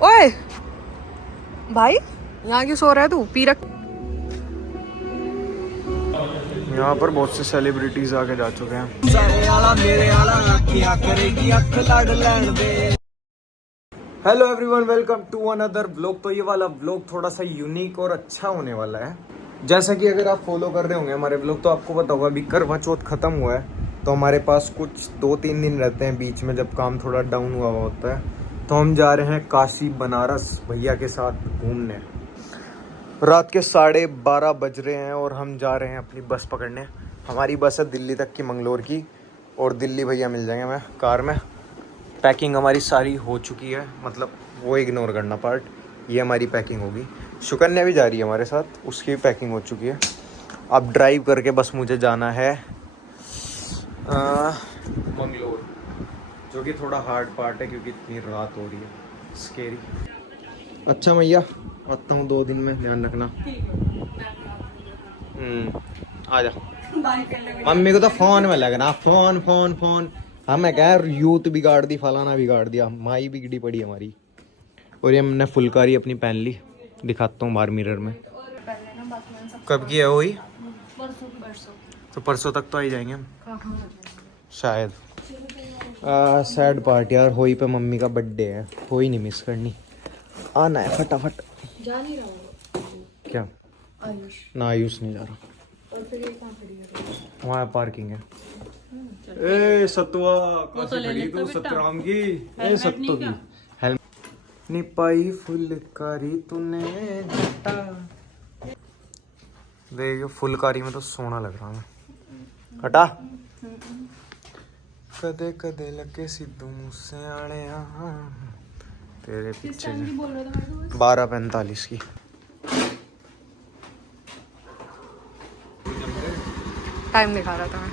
ओए भाई, यहाँ क्यों सो रहा है तू? पी रख। यहाँ पर बहुत से सेलिब्रिटीज आके जा चुके हैं। Hello everyone, welcome to another vlog. तो ये वाला व्लॉग थोड़ा सा यूनिक और अच्छा होने वाला है। जैसा कि अगर आप फॉलो कर रहे होंगे हमारे व्लॉग, तो आपको पता होगा अभी करवा चौथ खत्म हुआ है, तो हमारे पास कुछ 2-3 दिन रहते हैं बीच में, जब काम थोड़ा डाउन हुआ होता है। तो हम जा रहे हैं काशी बनारस भैया के साथ घूमने। रात के 12:30 बज रहे हैं और हम जा रहे हैं अपनी बस पकड़ने। हमारी बस है दिल्ली तक की, मंगलोर की, और दिल्ली भैया मिल जाएंगे हमें कार में। पैकिंग हमारी सारी हो चुकी है, मतलब वो इग्नोर करना पार्ट, ये हमारी पैकिंग होगी। सुकन्या भी जा रही है हमारे साथ, उसकी भी पैकिंग हो चुकी है। अब ड्राइव करके बस मुझे जाना है मंगलोर, जो कि थोड़ा हार्ड पार्ट है क्योंकि इतनी रात हो रही है, स्केरी। अच्छा भैया, आता हूँ 2 दिन में, ध्यान रखना। आ जा। मम्मी को तो फोन में लगना, फोन फोन फोन। हमें क्या यूथ बिगाड़ दी, फलाना बिगाड़ दिया, माई बिगड़ी पड़ी हमारी। और ये हमने फुलकारी अपनी पहन ली, दिखाता हूँ बाहर मिरर में। कब की है वही? तो परसों तक तो आ ही जाएंगे हम शायद। सैड पार्ट यार, होई पे मम्मी का बर्थडे है, होई नहीं मिस करनी, आना है फटाफट। जा नहीं रहा क्या? आयुष? ना आयुष नहीं जा रहा। और फिर ये कहाँ खड़ी है? वहाँ पार्किंग है। ए सतुआ, कैसे खड़ी तू सतराम की? ए सत्तू की हेल्मेट निपाई फुलकारी तूने जटा। देखो फुलकारी में तो सोना लग रहा है। हटा। कदे कदे लगे सिद्धू मूसे आने तेरे पीछे 12:45 की। टाइम दिखा रहा था मैं।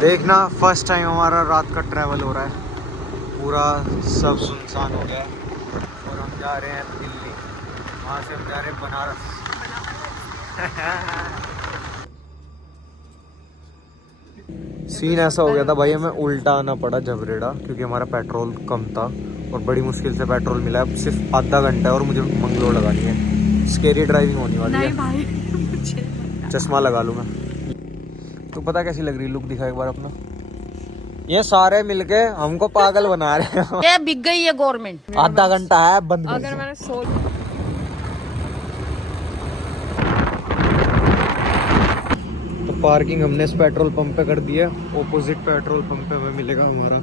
देखना फर्स्ट टाइम हमारा रात का ट्रैवल हो रहा है, पूरा सब सुनसान हो गया है और हम जा रहे हैं दिल्ली, वहाँ से हम जा रहे हैं बनारस। सीन ऐसा हो गया था भाई, हमें उल्टा आना पड़ा जबरेड़ा, क्योंकि हमारा पेट्रोल कम था और बड़ी मुश्किल से पेट्रोल मिला। अब सिर्फ आधा घंटा है और मुझे मंगलोर लगानी है। स्केरी ड्राइविंग होने वाली है। भाई चश्मा लगा लूँ मैं। तो पता कैसी लग रही, लुक दिखा एक बार अपना। ये सारे मिलके हमको पागल बना रहे हैं। ये बिक गई है गवर्नमेंट। आधा घंटा है बंद कर अगर दो। मैंने तो पार्किंग हमने इस पेट्रोल पंप पे कर दी है। ऑपोजिट पेट्रोल पंप पे हमें मिलेगा हमारा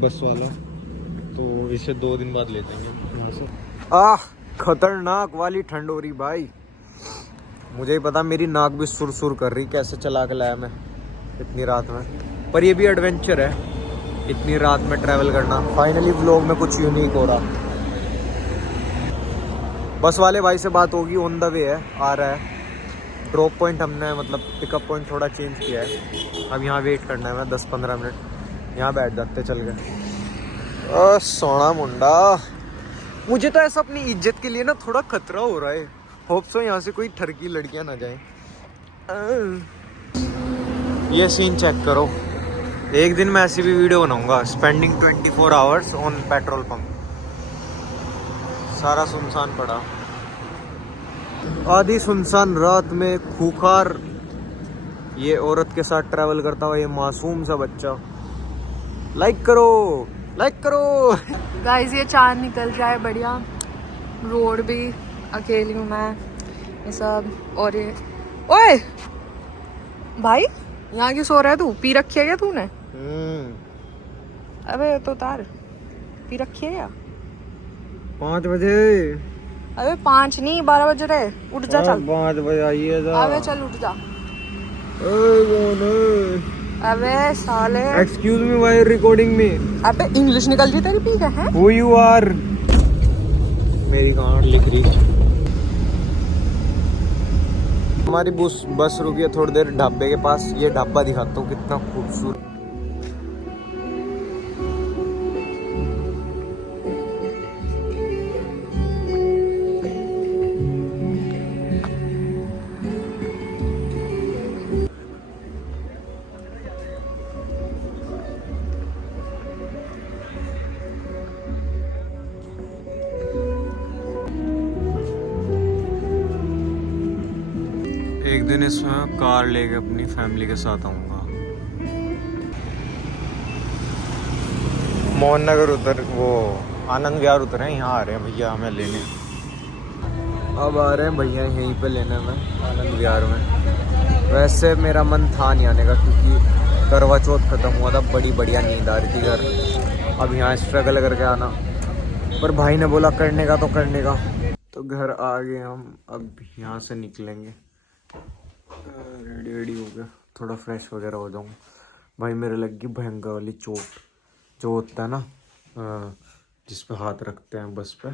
बस वाला, तो इसे 2 दिन बाद ले जाएंगे वहाँ से। खतरनाक वाली ठंड हो रही भाई, मुझे ही पता, मेरी नाक भी सुर सुर कर रही, कैसे चला के लाया मैं इतनी रात में। पर ये भी एडवेंचर है, इतनी रात में ट्रैवल करना। फाइनली व्लॉग में कुछ यूनिक हो रहा। बस वाले भाई से बात होगी, ऑन द वे है, आ रहा है। ड्रॉप पॉइंट हमने, मतलब पिकअप पॉइंट थोड़ा चेंज किया है। अब यहाँ वेट करना है मैं 10-15 मिनट, यहाँ बैठ जाते चल गए। सोना मुंडा, मुझे तो ऐसा अपनी इज्जत के लिए ना थोड़ा खतरा हो रहा है। होप सो यहाँ से कोई ठरकी लड़कियां ना जाएं। ये सीन चेक करो, एक दिन मैं ऐसी भी वीडियो बनाऊंगा, spending 24 hours on petrol pump. सारा सुनसान पड़ा, आधी सुनसान रात में खूंखार ये औरत के साथ ट्रैवल करता हुआ ये मासूम सा बच्चा। लाइक करो, लाइक करो। गाइस ये चांद निकल जाए बढ़िया, रोड भी अकेली हूँ मैं, ये सब। और ये ओए भाई, यहाँ क्यों सो रहा है तू? पी रखी है क्या तूने? अबे तो उतार, पी रखी है क्या? 5 बजे। अबे 5 नहीं 12 बज रहे, उठ जा चल। 5 बजे आइए। अबे चल उठ जा। अबे साले, excuse me why recording me. अबे इंग्लिश निकल जी तेरी, पी है? Who you are? मेरी गांड लिख रही। हमारी बस रुकी है थोड़ी देर ढाबे के पास। ये ढाबा दिखाता हूँ कितना खूबसूरत। एक दिन इसमें कार लेके अपनी फैमिली के साथ आऊँगा। मोहन नगर उतर वो आनंद विहार उतरे हैं, यहाँ आ रहे हैं भैया हमें लेने। अब आ रहे हैं भैया यहीं पे लेने में आनंद विहार में। वैसे मेरा मन था नहीं आने का क्योंकि करवा चौथ ख़त्म हुआ था, बड़ी बढ़िया नींद आ रही थी घर। अब यहाँ स्ट्रगल करके आना, पर भाई ने बोला करने का तो करने का, तो घर आ गए हम। अब यहाँ से निकलेंगे। रेडी हो गया, थोड़ा फ्रेश वगैरह हो जाऊँ। भाई मेरे लग गई भयंकर वाली चोट, जो होता है ना जिस पे हाथ रखते हैं बस पे,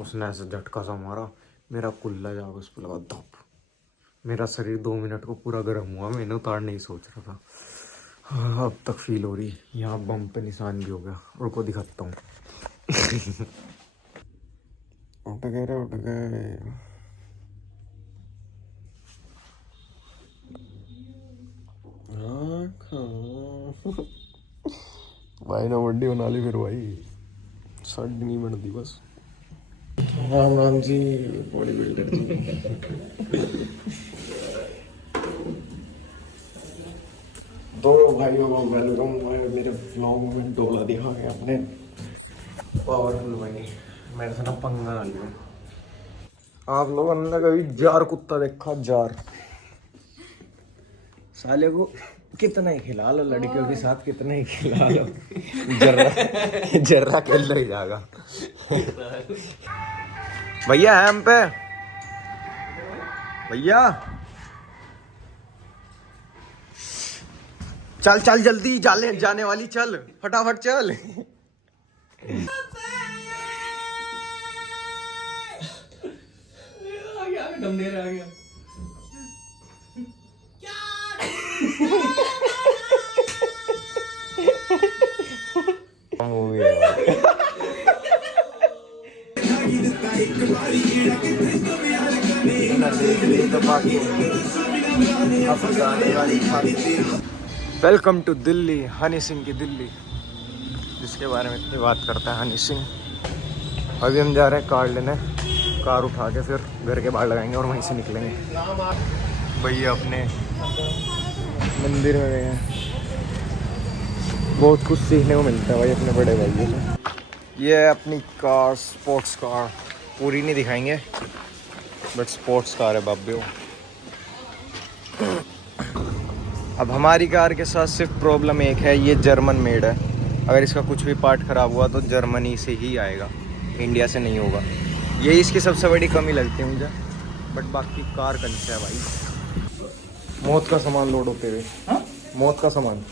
उसने ऐसे झटका सा मारा, मेरा कुल्ला जाकर उस पर लगा धप। मेरा शरीर 2 मिनट को पूरा गर्म हुआ, मैंने उतारने ही सोच रहा था। हाँ, अब तक फील हो रही। यहाँ बम पे निशान भी हो गया, रुको दिखाता हूँ। उठ गए। भाई ने बड्डी बना ली फिर भाई, शर्ट नहीं बनती बस। राम जी, बॉडी बिल्डर जी। दोनों भाइयों को वेलकम मेरे व्लॉग में। डोला दिखा गया अपने पावरफुल बनी। मेरे से ना पंगा ना लियो। आप लोगों ने कभी जार कुत्ता देखा? जार साले को कितना ही खिला लो, लड़कियों के साथ कितना ही खिला लो, जर्रा खेल ही जाएगा। भैया है हम पे, भैया चल चल जल्दी जाने वाली, चल फटाफट चल। आ गया। वेलकम टू दिल्ली, हनी सिंह की दिल्ली, जिसके बारे में इतनी बात करता है हनी सिंह। अभी हम जा रहे हैं कार लेने, कार उठा के फिर घर के बाहर लगाएंगे और वहीं से निकलेंगे। भैया अपने मंदिर में गए हैं। बहुत कुछ सीखने को मिलता है भाई अपने बड़े भाइयों से। ये है अपनी कार, स्पोर्ट्स कार, पूरी नहीं दिखाएंगे बट स्पोर्ट्स कार है बाबियो। अब हमारी कार के साथ सिर्फ प्रॉब्लम एक है, ये जर्मन मेड है। अगर इसका कुछ भी पार्ट ख़राब हुआ तो जर्मनी से ही आएगा, इंडिया से नहीं होगा। यही इसकी सबसे बड़ी कमी लगती है मुझे, बट बाकी कार कंच है भाई। मौत का सामान लोड होते हुए, मौत का सामान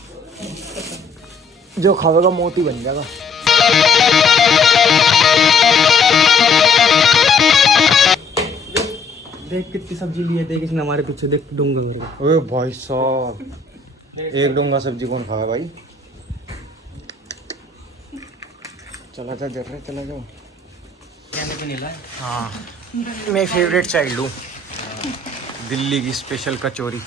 जो खावेगा मौत ही बन जाएगा। देख कितनी सब्जी ली है, देख इसने हमारे पीछे, देख डूंगा करके। ओए भाई साहब, एक डोंगा सब्जी कौन खाया भाई? चला जा जर्रे, चला जाओ। हाँ, मैं फेवरेट चाइल्ड हूँ, दिल्ली की स्पेशल कचौरी।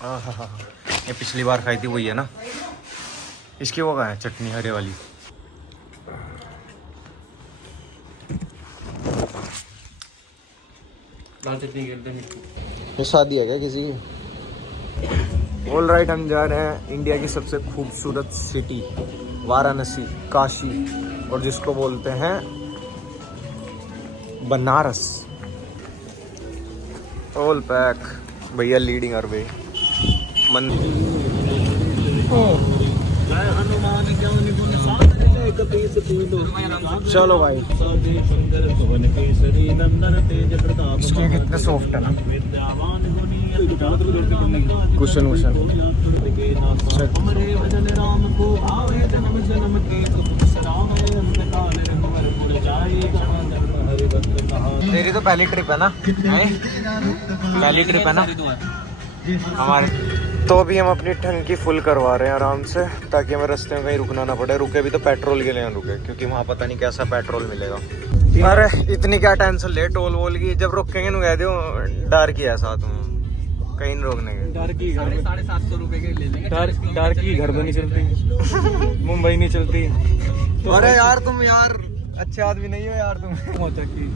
ये पिछली बार खाई थी वही है ना? इसकी वो कहाँ है चटनी हरे वाली? दाल चटनी कर दे। ये शादी है क्या किसी की? ऑल राइट, हम जा रहे हैं इंडिया की सबसे खूबसूरत सिटी वाराणसी, काशी, और जिसको बोलते हैं बनारस। ऑल पैक, भैया लीडिंग अर वे। चलो भाई, इसके कितने सॉफ्ट है ना कुशन वुशन। तेरी तो पहली ट्रिप है ना? पहली ट्रिप है ना हमारे। तो अभी हम अपनी टंकी फुल करवा रहे हैं आराम से, ताकि हमें रास्ते में कहीं रुकना ना पड़े। रुके भी तो पेट्रोल के लिए रुके, क्योंकि वहाँ पता नहीं कैसा पेट्रोल मिलेगा। अरे इतनी क्या टेंशन ले टोल वोल की, जब रुकेंगे ना कह दो डर की है साथ में, कहीं नहीं रोकने के। डर की घर में 750 रुपए के ले लेंगे। डर की घर में नहीं चलती, मुंबई नहीं चलती। अरे यार तुम यार अच्छे आदमी नहीं हो यार तुम। माता की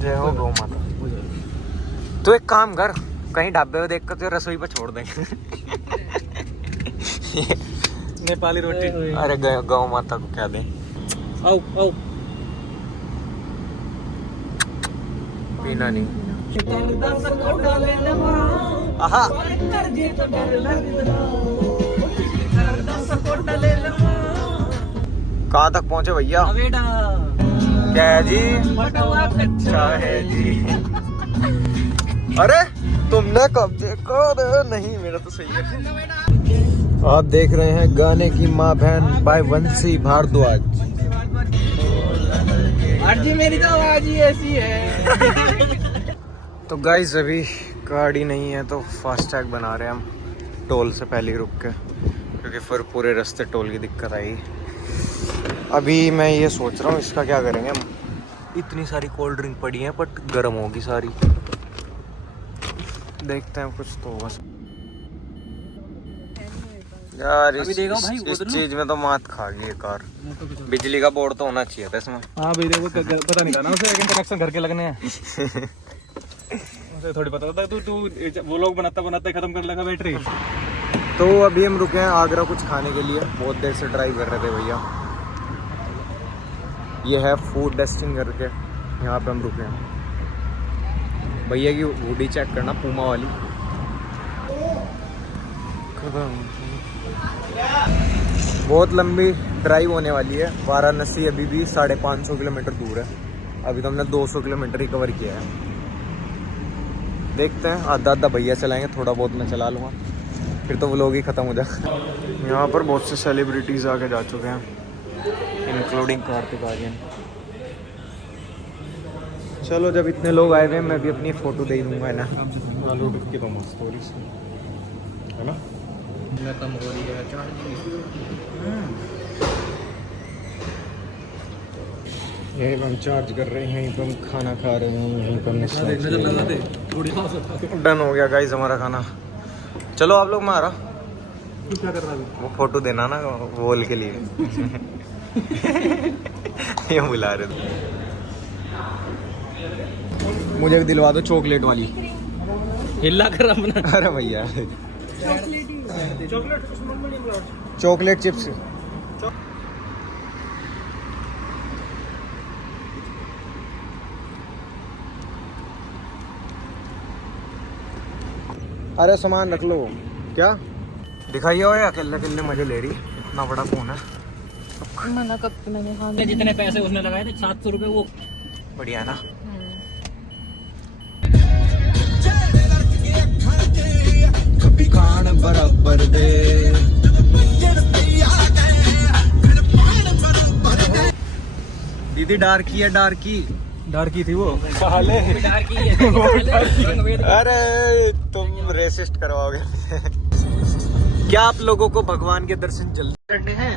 जय हो गौ माता। तो एक काम कर, कहीं ढाबे में देख कर तो रसोई पर छोड़ देंगे। नेपाली रोटी। अरे गौ माता को क्या दें। आओ आओ। पीना नहीं। आहा। कहाँ तक पहुँचे भैया? क्या है जी? अच्छा है जी। अरे तुमने कब देखा? नहीं मेरा तो सही है। आप देख रहे हैं गाने की माँ बहन बाय वंशी भारद्वाज। जी मेरी तो आवाज ही ऐसी है। तो गाइस अभी गाड़ी नहीं है तो फास्टैग बना रहे हैं हम टोल से पहले ही रुक के, क्योंकि फिर पूरे रास्ते टोल की दिक्कत आई। अभी मैं ये सोच रहा हूँ इसका क्या करेंगे हम। इतनी सारी कोल्ड ड्रिंक पड़ी हैं बट गर्म होगी सारी। देखते हैं कुछ तो होगा यार। इस चीज में तो मात खा गई कार। बिजली का बोर्ड तो होना चाहिए था इसमें। हाँ भाई देखो पता नहीं था ना उसे, लेकिन कनेक्शन घर के लगने हैं। उसे थोड़ी पता था। तू वो लोग बनाता खत्म कर लगा बैटरी। तो अभी हम रुके हैं आगरा कुछ खाने के लिए। बहुत देर से ड्राइव कर रहे थे भैया। ये है फूड डेस्टिन करके, यहाँ पे हम रुके हैं। भैया की हुडी चेक करना, पूमा वाली। बहुत लंबी ड्राइव होने वाली है। वाराणसी अभी भी 550 किलोमीटर दूर है। अभी तो हमने 200 किलोमीटर ही कवर किया है। देखते हैं, आधा आधा भैया चलाएंगे, थोड़ा बहुत मैं चला लूँगा, फिर तो व्लॉग ही ख़त्म हो जाए। यहाँ पर बहुत से सेलिब्रिटीज़ आके जा चुके हैं, इंक्लूडिंग कार्तिक आर्यन। चलो जब इतने लोग आए हुए हैं मैं भी अपनी फ़ोटो दे दूँगा, है ना। आलू टिक्की तो मस्त हो रही है ना। कम हो रही है यहीं पर हम चार्ज कर रहे हैं, यहीं पर हम खाना खा रहे हैं, यहीं पर हमने snacks लिए हैं। डन हो गया गाइस हमारा खाना। चलो आप लोग मारा क्या कर रहा है वो फोटो देना ना वॉल के लिए। ये बुला रहे थे। मुझे भी दिलवा दो चॉकलेट वाली। हिला कर अपना। अरे भैया चॉकलेट चिप्स। अरे सामान रख लो। क्या दिखाइए हो या अकेले अकेले मजे ले रही। इतना बड़ा फोन है। मना कब मैंने हाँ जितने पैसे उसने लगाए थे 700 रुपए वो बढ़िया है ना। कान बराबर दे दीदी डार्की है डार्की। डार्की थी वो साले। डार्की है। अरे तुम रेसिस्ट करवाओगे। क्या आप लोगों को भगवान के दर्शन जल्दी करने हैं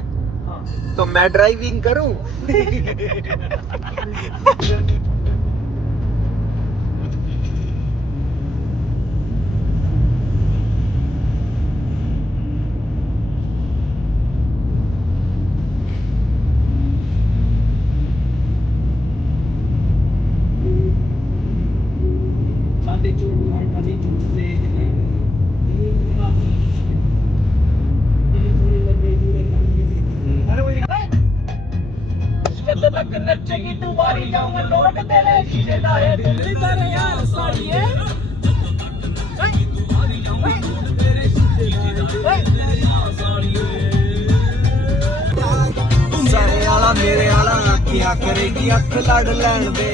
तो मैं ड्राइविंग करूं? सारे आला मेरे आला क्या करेगी अख लड़ लैन दे।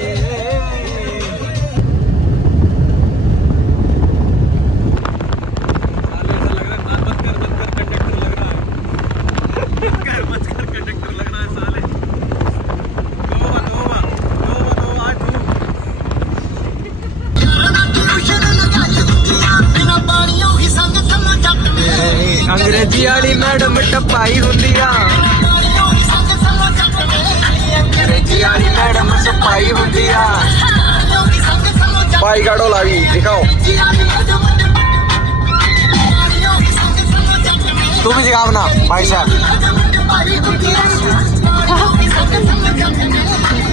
अंग्रेजी वाली मैडम टपाई होंदी आ। अंग्रेजी वाली मैडम सफाई होंदी आ। भाई गाड़ो लावी दिखाओ। तू भी दिखाओ ना भाई साहब।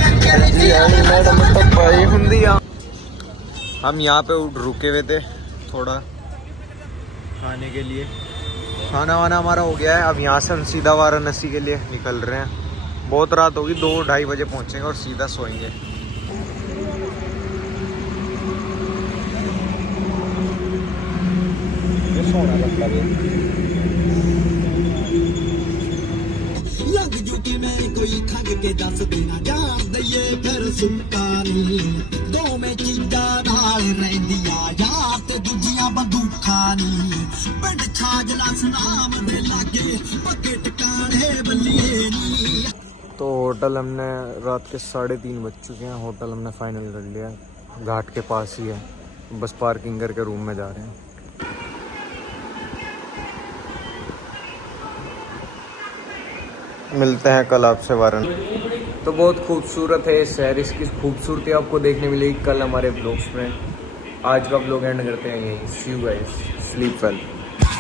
अंग्रेजी वाली मैडम टपाई होंदी आ। हम यहाँ पे रुके हुए थे थोड़ा खाने के लिए। खाना वाना हमारा हो गया है। अब यहाँ से हम सीधा वाराणसी के लिए निकल रहे हैं। बहुत रात होगी, 2-2:30 बजे पहुँचेंगे और सीधा सोएंगे। ये सोना लगता है। लग जू कि मैं कोई खंग के दस देना जान दइए फिर सुल्तानी दो में चीजा नाल रहंदिया यार ते दूजियां बंदूखां नी पिंड छाजला सनाम दे लागे पक्के टिकाणे बल्लिए नी। तो होटल हमने रात के 3:30 बज चुके हैं। होटल हमने फाइनल कर लिया है, घाट के पास ही है। बस पार्किंग करके रूम में जा रहे हैं। मिलते हैं कल आपसे वाराणसी। तो बहुत खूबसूरत है शहर, इसकी खूबसूरती आपको देखने मिलेगी कल हमारे ब्लॉग्स में। आज का ब्लॉग एंड करते हैं यहीं। सी यू गाइस, स्लीप वेल।